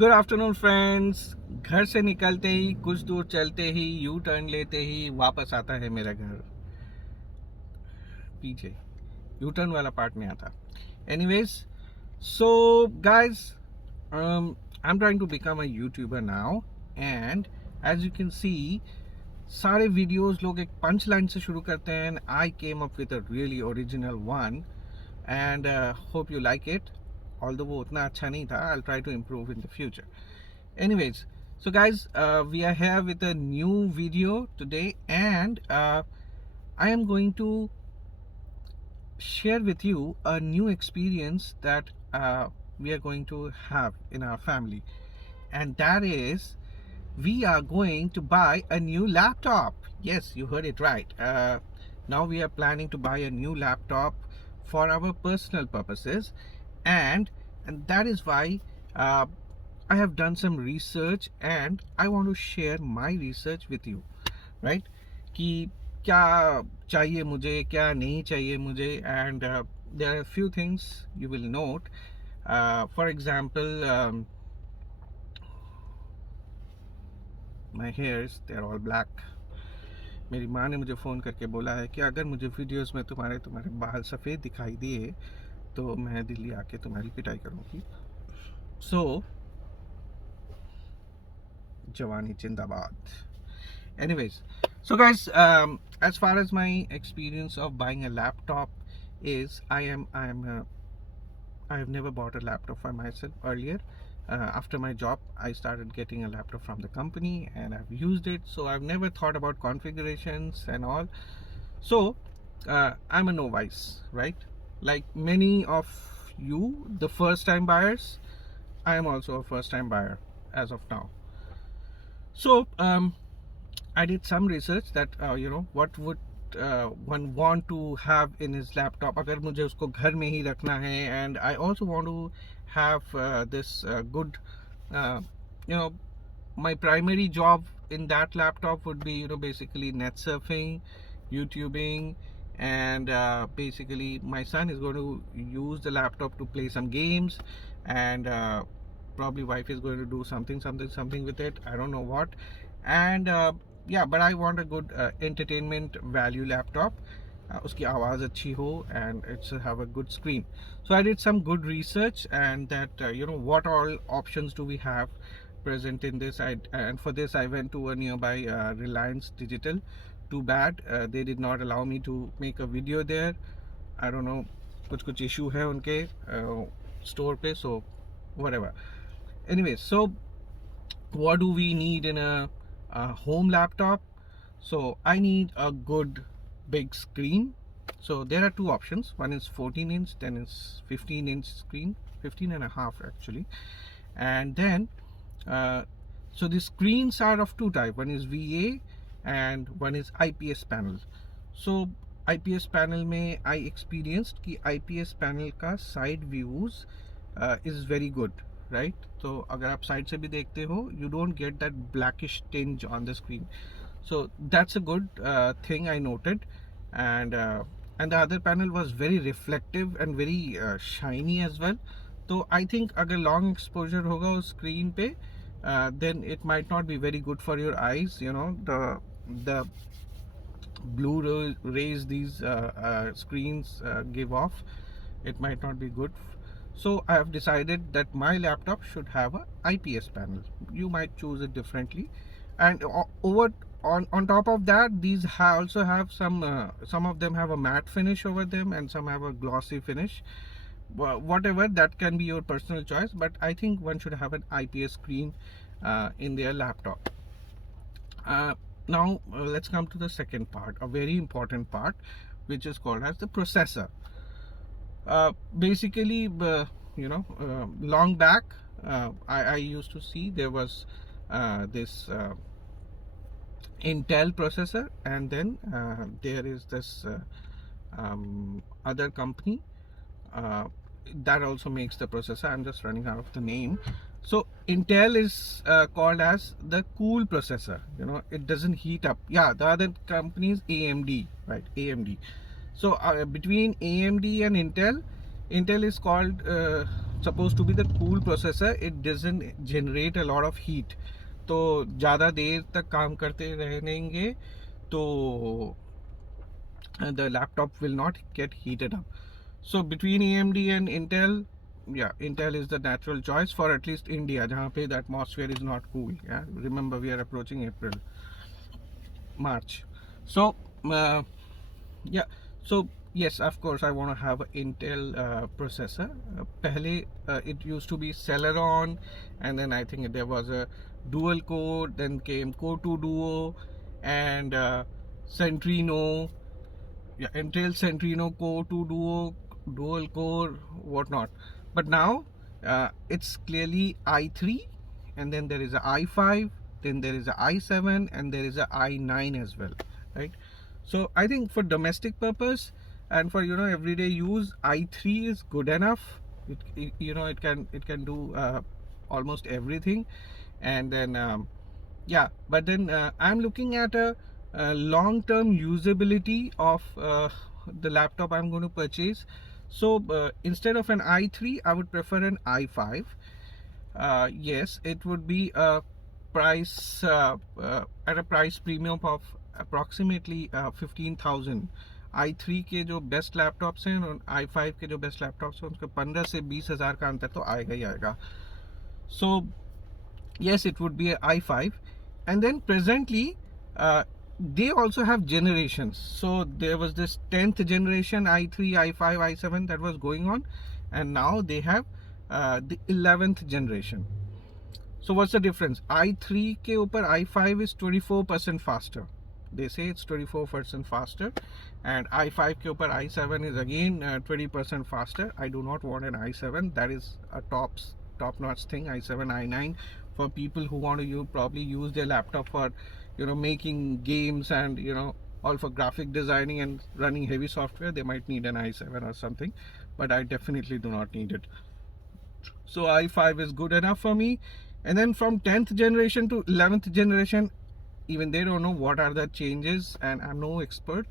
Good afternoon friends. घर से निकलते ही कुछ दूर चलते ही यू टर्न लेते ही वापस आता है मेरा घर पीछे। यू टर्न वाला पार्ट में आता। Anyways, so guys, I am trying to become a youtuber now and as you can see सारे वीडियोस लोग एक पंच लाइन से शुरू करते हैं and I came up with a really original one and hope you like it. Although वो उतना अच्छा नहीं था, I try to improve in the future. Anyways, so guys, we are here with a new video today, and I am going to share with you a new experience that we are going to have in our family, and that is we are going to buy a new laptop. Yes, you heard it right. Now we are planning to buy a new laptop for our personal purposes, and that is why I have done some research and I want to share my research with you, right? कि क्या चाहिए मुझे, क्या नहीं चाहिए मुझे, and there are a few things you will note. For example, my hairs, they're all black. मेरी माँ ने मुझे फ़ोन करके बोला है कि अगर मुझे वीडियोस में तुम्हारे बाल सफ़ेद दिखाई दिए तो मैं दिल्ली आके तुम्हारी पिटाई करूँगी। सो जवानी जिंदाबाद। Anyways, so guys, as far as my experience of buying a laptop is, I have never bought a laptop for myself earlier. After my job, I started getting a laptop from the company and I've used it. So I've never thought about configurations and all. So I'm a novice, right? Like many of you, the first time buyers, I am also a first time buyer as of now. So I did some research that what would one want to have in his laptop अगर मुझे उसको घर में ही रखना है, and I also want to have this good uh, you know my primary job in that laptop would be basically net surfing, YouTubing, and basically my son is going to use the laptop to play some games, and probably wife is going to do something with it. I don't know what. And yeah, but I want a good entertainment value laptop. उसकी आवाज़ अच्छी हो and it's have a good screen. So I did some good research and that what all options do we have present in this. And for this I went to a nearby Reliance Digital. Too bad they did not allow me to make a video there. I don't know, कुछ issue है उनके store पे, so whatever. Anyway, so what do we need in a home laptop? So I need a good big screen. So there are two options. One is 14 inch, then is 15-inch screen, 15 and a half actually. And then so the screens are of two type. One is VA and one is IPS panel. So IPS panel में I experienced कि IPS panel का side views is very good, right? तो अगर आप side से भी देखते हो, you don't get that blackish tinge on the screen. So that's a good thing I noted. And the other panel was very reflective and very shiny as well. तो I think अगर long exposure होगा उस screen पे, then it might not be very good for your eyes. The blue rays these screens give off, it might not be good. So I have decided that my laptop should have a IPS panel. You might choose it differently. And over on top of that, these also have some of them have a matte finish over them and some have a glossy finish. Whatever, that can be your personal choice, but I think one should have an IPS screen in their laptop. Now let's come to the second part, a very important part, which is called as the processor. Basically, long back, I used to see there was this Intel processor, and then there is this other company that also makes the processor. I'm just running out of the name. So Intel is called as the cool processor. It doesn't heat up. Yeah, the other company is AMD, right? AMD. So between AMD and Intel is called supposed to be the cool processor, it doesn't generate a lot of heat. तो ज़्यादा देर तक काम करते रहेंगे तो the laptop will not get heated up. So between AMD and Intel, yeah, Intel is the natural choice for at least India, जहाँ पे the atmosphere is not cool. Yeah, remember we are approaching April, March. So yeah, so yes, of course I want to have an Intel processor. पहले it used to be Celeron, and then I think there was a dual core, then came Core 2 Duo, and Centrino, yeah, Intel Centrino Core 2 Duo, dual core, whatnot. But now it's clearly i3, and then there is a i5, then there is a i7, and there is a i9 as well, right? So I think for domestic purpose and for everyday use, i3 is good enough. It can do almost everything. And then yeah, but then I'm looking at a long-term usability of the laptop I'm going to purchase. So instead of an i3, I would prefer an i5. Yes, it would be a price at a price premium of approximately 15,000. i3 के जो best laptops हैं और i5 के जो best laptops हैं उनके 15 से 20,000 का अंतर तो आएगा ही आएगा. So yes, it would be a i5. And then presently they also have generations. So there was this 10th generation i3, i5, i7 that was going on, and now they have the 11th generation. So what's the difference? i3 के ऊपर i5 is 24% faster. They say it's 24% faster, and i5 के ऊपर i7 is again 20% faster. I do not want an i7. That is a top-notch thing. i7, i9 for people who want to probably use their laptop for making games and all for graphic designing and running heavy software. They might need an i7 or something, but I definitely do not need it. So i5 is good enough for me. And then from 10th generation to 11th generation, even they don't know what are the changes, and I'm no expert.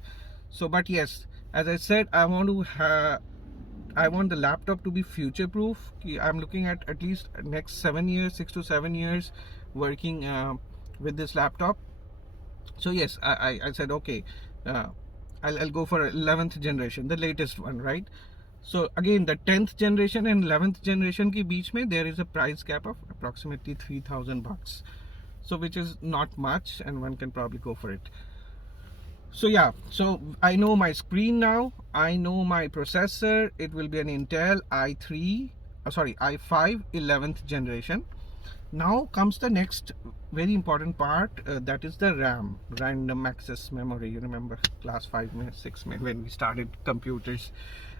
So but yes, as I said, I want the laptop to be future proof. I'm looking at least next 7 years, 6 to 7 years working with this laptop. So yes, I said okay, I'll go for 11th generation, the latest one, right? So again, the 10th generation and 11th generation ki beech mein there is a price gap of approximately 3,000 bucks. So which is not much, and one can probably go for it. So yeah, so I know my screen now, I know my processor. It will be an Intel i5 11th generation. Now comes the next very important part, that is the RAM, random access memory. You remember class 5 6 when we started computers,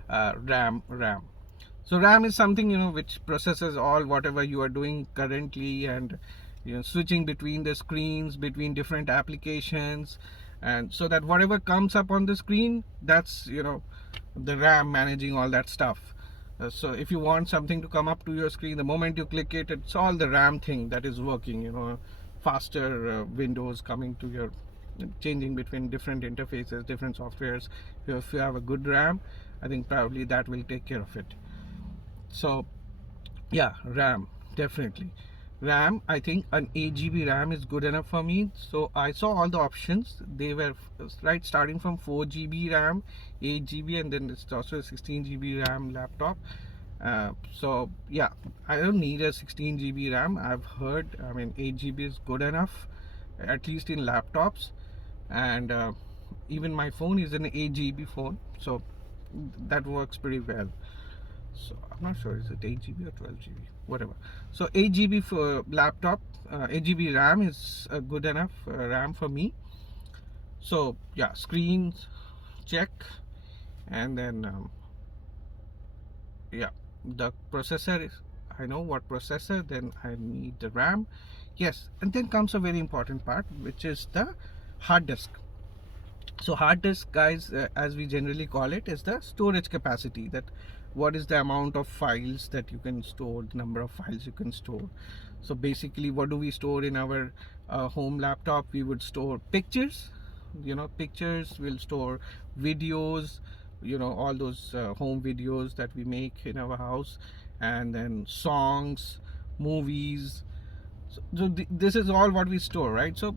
RAM. So RAM is something which processes all whatever you are doing currently, and switching between the screens, between different applications, and so that whatever comes up on the screen, that's the RAM managing all that stuff. So if you want something to come up to your screen, the moment you click it, it's all the RAM thing that is working. Faster windows coming to your, changing between different interfaces, different softwares. If you have a good RAM, I think probably that will take care of it. So yeah, RAM, definitely. RAM, I think an 8GB RAM is good enough for me. So I saw all the options. They were right starting from 4GB RAM, 8GB, and then it's also a 16GB RAM laptop. So yeah, I don't need a 16GB RAM. I've heard, 8GB is good enough, at least in laptops. And even my phone is an 8GB phone, so that works pretty well. So I'm not sure, is it 8GB or 12GB, whatever. So 8GB for laptop, 8GB RAM is a good enough RAM for me. So yeah, screens check, and then yeah, the processor is, I know what processor, then I need the RAM. Yes, and then comes a very important part, which is the hard disk. So hard disk, guys, as we generally call it, is the storage capacity, that what is the amount of files that you can store, the number of files you can store. So basically, what do we store in our home laptop? We would store pictures, pictures, we'll store videos, all those home videos that we make in our house, and then songs, movies. So this is all what we store, right? So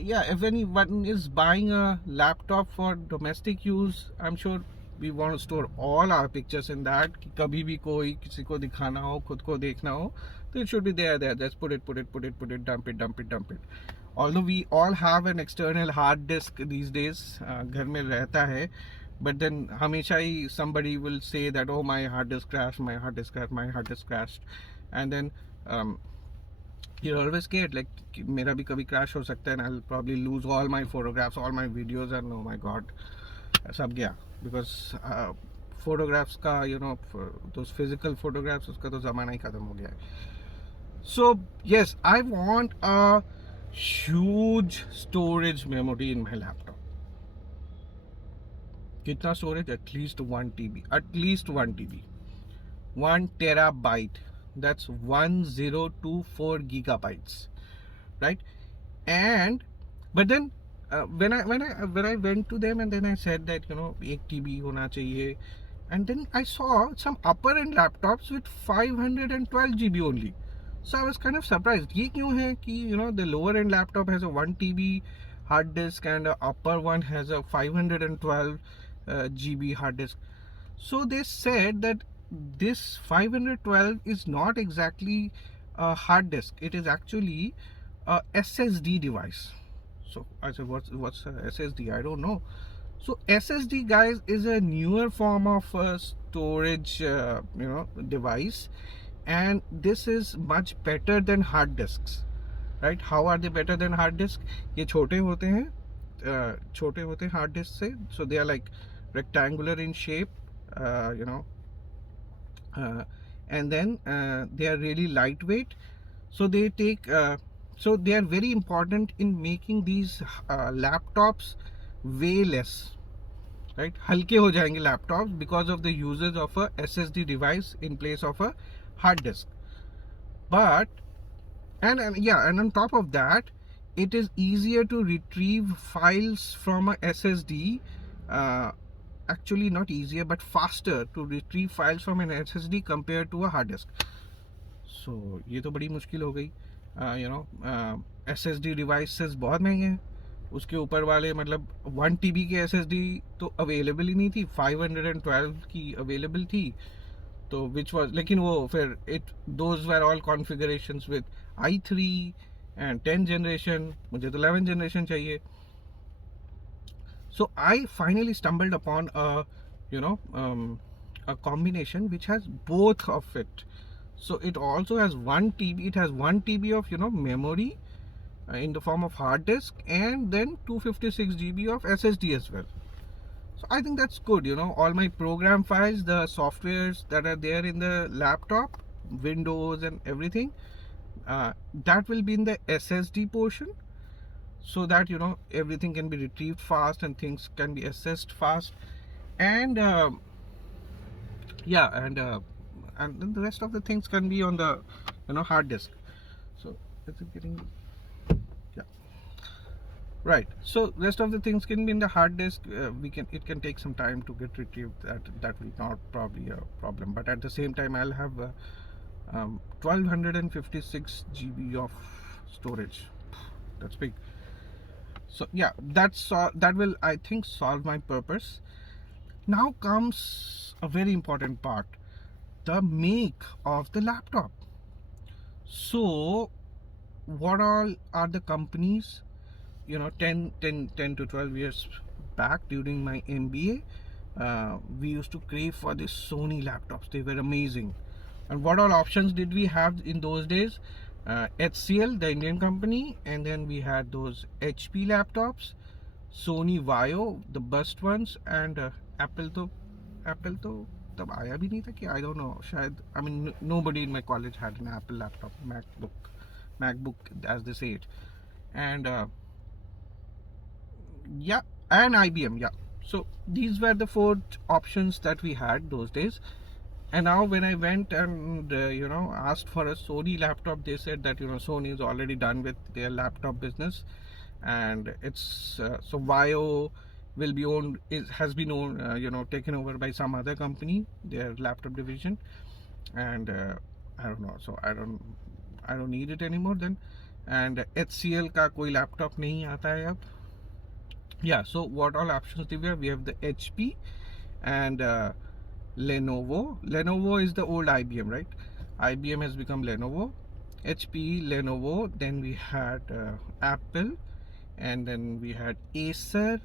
yeah, if anyone is buying a laptop for domestic use, I'm sure we want to store all our pictures in that कि कभी भी कोई किसी को दिखाना हो, खुद को देखना हो, तो it should be there. Just put it, dump it. Although we all have an external hard disk these days, घर में रहता है, but then हमेशा ही somebody will say that, oh, my hard disk crashed, and then you're always scared like मेरा भी कभी crash हो सकता है, and I'll probably lose all my photographs, all my videos, and oh my god, सब गया. Because photographs का, those physical photographs, उसका तो ज़माना ही ख़त्म हो गया है. So yes, I want a huge storage memory in my laptop. कितना storage? At least 1 TB. At least 1 TB. 1 terabyte. That's 1024 gigabytes, right? And but then when I went to them and then I said that 1 TB होना चाहिए, and then I saw some upper end laptops with 512 GB only. So I was kind of surprised. ये क्यों है कि the lower end laptop has a 1 TB hard disk and the upper one has a 512 GB hard disk. So they said that this 512 is not exactly a hard disk. It is actually a SSD device. So I said, what's a SSD? I don't know. So SSD, guys, is a newer form of storage device, and this is much better than hard disks, right? How are they better than hard disk? ये छोटे होते हैं hard disk से, so they are like rectangular in shape, and then they are really lightweight, so they take so they are very important in making these laptops way less, right? हल्के हो जाएंगे laptops because of the usage of a SSD device in place of a hard disk. But and on top of that, it is easier to retrieve files from a SSD. Actually not easier, but faster to retrieve files from an SSD compared to a hard disk. So ये तो बड़ी मुश्किल हो गई. SSD devices बहुत महंगे हैं. उसके ऊपर वाले मतलब 1 TB के SSD तो अवेलेबल ही नहीं थी, 512 की अवेलेबल थी. तो which was, लेकिन वो फिर those were all configurations with i3 and 10th generation. मुझे तो 11th generation चाहिए. So I finally stumbled upon a combination which has both of it. So it also has 1 TB. It has 1 TB of memory in the form of hard disk, and then 256 GB of SSD as well. So I think that's good. All my program files, the softwares that are there in the laptop, Windows and everything, that will be in the SSD portion, so that everything can be retrieved fast and things can be accessed fast. And and then the rest of the things can be on the hard disk. So is it getting, yeah, right? So rest of the things can be in the hard disk. It can take some time to get retrieved. That will not probably a problem, but at the same time I'll have 1256 GB of storage. That's big. So yeah, that will, I think, solve my purpose. Now comes a very important part, the make of the laptop. So what all are the companies, 10 to 12 years back during my MBA, we used to crave for these Sony laptops. They were amazing. And what all options did we have in those days? HCL, the Indian company, and then we had those HP laptops, Sony Vaio, the best ones, and Apple तो तब आया भी नहीं था कि, I don't know, शायद, I mean, nobody in my college had an Apple laptop, MacBook as they say it, and yeah, and IBM, yeah. So these were the 4 options that we had those days. And now when I went and asked for a Sony laptop, they said that Sony is already done with their laptop business, and it's so Vaio will be owned, has been owned, taken over by some other company, their laptop division. and I don't know, so I don't need it anymore then. And HCL का कोई laptop नहीं आता है अब. Yeah, so what all options do we have? We have the HP and Lenovo. Lenovo is the old IBM, right? IBM has become Lenovo. HP, Lenovo. Then we had Apple, and then we had Acer,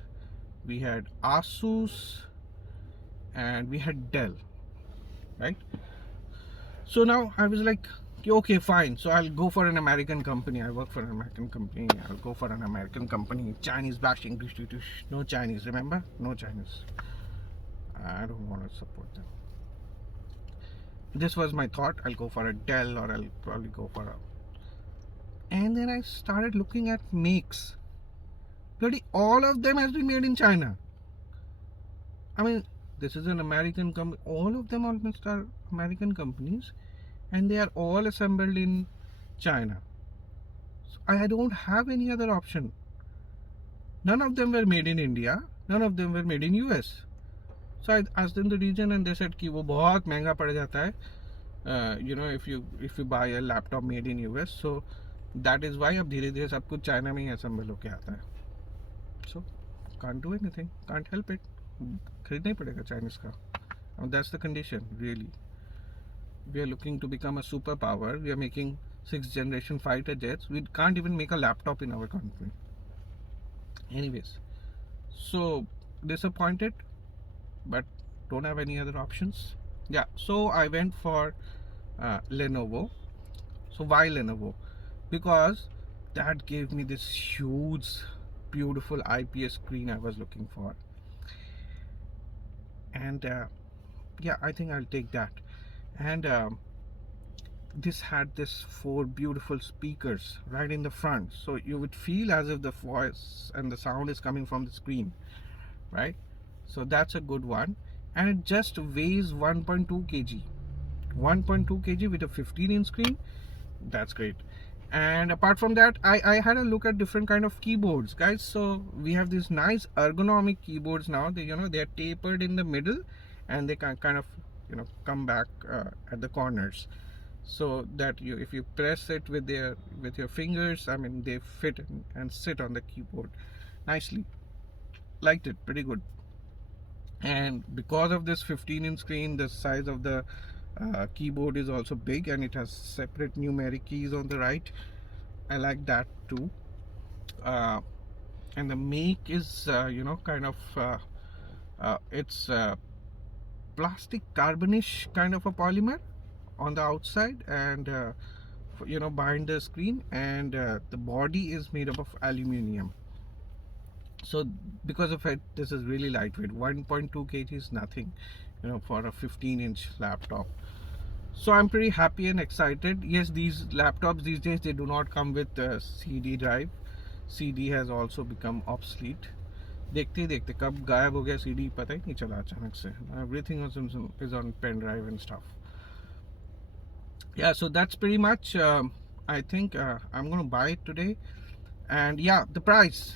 we had Asus, and we had Dell, right? So now I was like, okay, fine. So I'll go for an American company. I work for an American company. I'll go for an American company. Chinese bashing. No Chinese, remember? No Chinese. I don't want to support them. This was my thought. I'll go for a Dell, or I'll probably go for a. And then I started looking at makes. Bloody all of them has been made in China. I mean, this is an American company. All of them almost are American companies, and they are all assembled in China. So I don't have any other option. None of them were made in India. None of them were made in US. So I asked them the reason, and they said कि वो बहुत महंगा पड़ जाता है. If you buy a laptop made in US, so that is why अब धीरे धीरे सब कुछ चाइना में ही assemble होके आता है. So can't do anything, can't help it. खरीदना ही पड़ेगा चाइनीज का. And that's the condition, really. We are looking to become a superpower. We are making 6th generation fighter jets. We can't even make a laptop in our country. Anyways, so disappointed, but don't have any other options. Yeah, so I went for Lenovo. So why Lenovo? Because that gave me this huge, beautiful IPS screen I was looking for. And yeah, I think I'll take that. And this had this 4 beautiful speakers right in the front, so you would feel as if the voice and the sound is coming from the screen, right? So that's a good one. And it just weighs 1.2 kg. 1.2 kg with a 15-inch screen. That's great. And apart from that, I had a look at different kind of keyboards, guys. So we have these nice ergonomic keyboards now. They are tapered in the middle, and they can kind of come back at the corners, so that if you press it with your fingers, I mean, they fit and sit on the keyboard nicely. Liked it, pretty good. And because of this 15-inch screen, the size of the keyboard is also big, and it has separate numeric keys on the right. I like that too. And the make is kind of it's plastic carbonish kind of a polymer on the outside, and behind the screen, and the body is made up of aluminium. So because of it, this is really lightweight. 1.2 kg is nothing, for a 15-inch laptop. So I'm pretty happy and excited. Yes, these laptops these days, they do not come with CD drive. CD has also become obsolete. देखते ही देखते कब गायब हो गया CD पता ही नहीं चला अचानक से. Everything is on pen drive and stuff. Yeah, so that's pretty much. I think I'm gonna buy it today. And yeah, the price,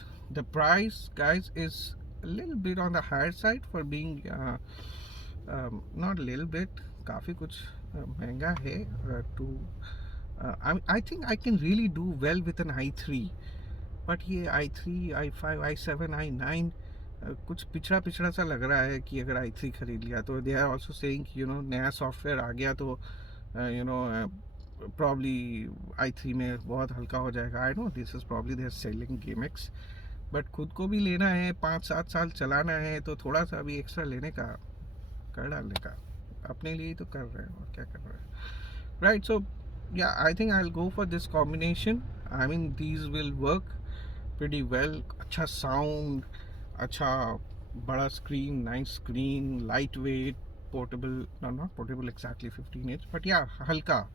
guys, is a little bit on the higher side for being not a little bit, काफी कुछ महंगा है. I think I can really do well with an i3, but ये i3, i5, i7, i9 कुछ पिछड़ा सा लग रहा है कि अगर i3 खरीद लिया तो. They are also saying कि नया सॉफ्टवेयर आ गया तो probably i3 में बहुत हल्का हो जाएगा. I know this is probably they are selling gimmicks, but खुद को भी लेना है, 5-7 साल चलाना है, तो थोड़ा सा भी एक्स्ट्रा लेने का, कर डालने का. अपने लिए ही तो कर रहे हैं, और क्या कर रहे हैं, right? So yeah, I think I'll go for this combination. I mean, these will work pretty well. अच्छा sound, अच्छा बड़ा screen, nice screen, lightweight, portable. No, not portable exactly, 15-inch, but yeah, हल्का.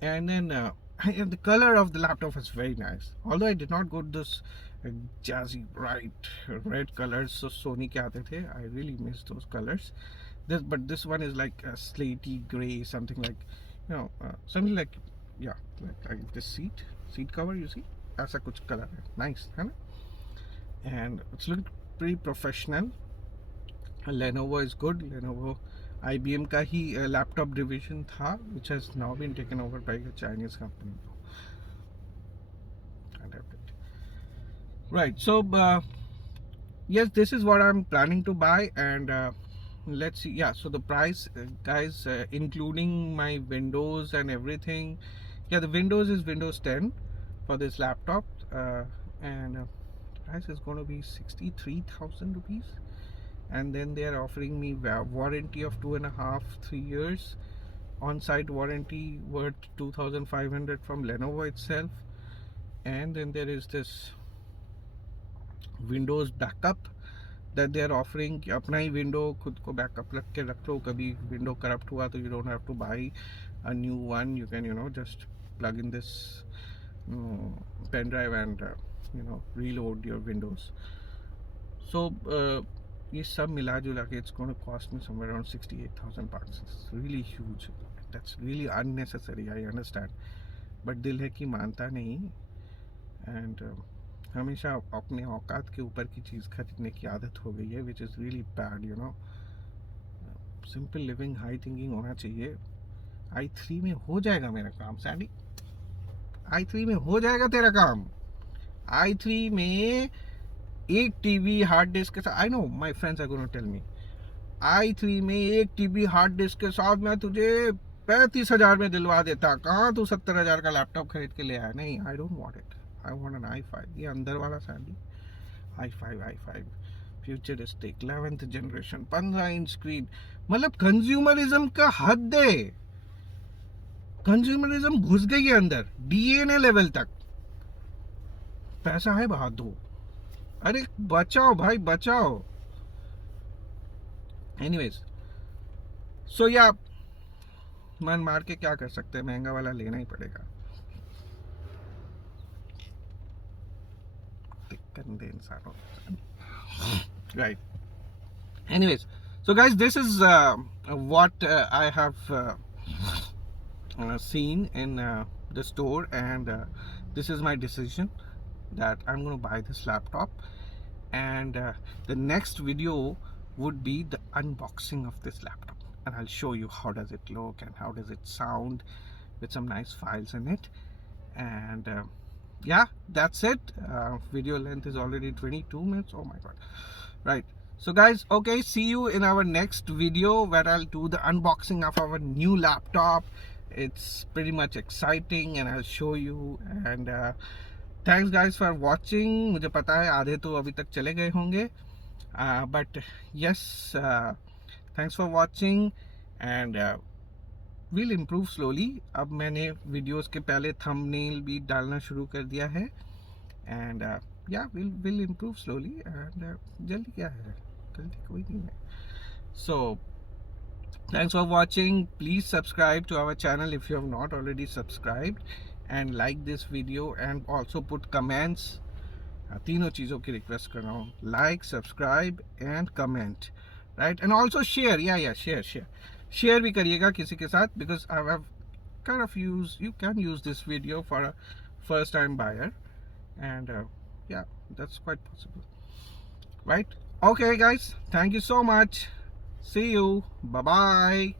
And then and the color of the laptop is very nice. Although I did not go to this jazzy bright red colors so Sony के आते थे. I really miss those colors. But this one is like a slatey gray, something like something like, yeah, like this seat cover, you see, ऐसा कुछ color है. Nice, है ना? And it's looking pretty professional. Lenovo is good. Lenovo, IBM का ही laptop division था, which has now been taken over by a Chinese company. Right. So yes, this is what I'm planning to buy, and let's see. Yeah. So the price, guys, including my Windows and everything. Yeah, the Windows is Windows 10 for this laptop, and price is going to be 63,000 rupees. And then they are offering me warranty of 2.5 3 years, on-site warranty worth 2,500 from Lenovo itself, and then there is this Windows backup that they are offering कि अपना ही window खुद को backup रख के रख लो, कभी window corrupt हुआ तो you don't have two by a new one, you can just plug in this pen drive and reload your windows. So ये सब मिला जुला के it's going to cost me somewhere around 68,000 bucks. It's really huge. That's really unnecessary, I understand, but दिल है कि मानता नहीं, and हमेशा अपने औकात के ऊपर की चीज़ खरीदने की आदत हो गई है, which is really bad, simple living, high thinking होना चाहिए. i3 में हो जाएगा मेरा काम सैंडी, i3 में हो जाएगा तेरा काम. i3 में एक टीवी हार्ड डिस्क के साथ, I know my friends are gonna tell me, i3 में एक टीवी हार्ड डिस्क के साथ मैं तुझे 35,000 में दिलवा देता. कहाँ तू 70,000 का लैपटॉप खरीद के ले आया? नहीं, I don't want it. I want an i5. ये अंदर वाला Sandy, i5 futuristic 11th generation 15 inch screen. मतलब कंज्यूमरिज्म का हद है, कंज्यूमरिज्म घुस गई है अंदर डीएनए लेवल तक. पैसा है बहा दो, अरे बचाओ भाई बचाओ. एनीवेज, सो या मन मार के क्या कर सकते हैं, महंगा वाला लेना ही पड़ेगा. Right. Anyways, so guys, this is what I have seen in the store, and this is my decision that I'm going to buy this laptop, and the next video would be the unboxing of this laptop, and I'll show you how does it look and how does it sound with some nice files in it. And yeah, that's it. Video length is already 22 minutes. Oh my god. Right, so guys, okay, see you in our next video where I'll do the unboxing of our new laptop. It's pretty much exciting and I'll show you. And thanks guys for watching. मुझे पता है आधे तो अभी तक चले गए होंगे, but yes, thanks for watching, and we'll improve slowly. अब मैंने वीडियोस के पहले थंबनेल भी डालना शुरू कर दिया है, and yeah, we'll improve slowly, and जल्दी क्या है, जल्दी कोई नहीं है. So thanks for watching. Please subscribe to our channel if you have not already subscribed, and like this video, and also put comments. तीनों चीज़ों की रिक्वेस्ट कर रहा हूँ, like, subscribe and comment, right? And also share. Yeah, share भी करिएगा किसी के साथ, because I have kind of you can use this video for a first time buyer, and yeah, that's quite possible, right? Okay guys, thank you so much. See you. Bye bye.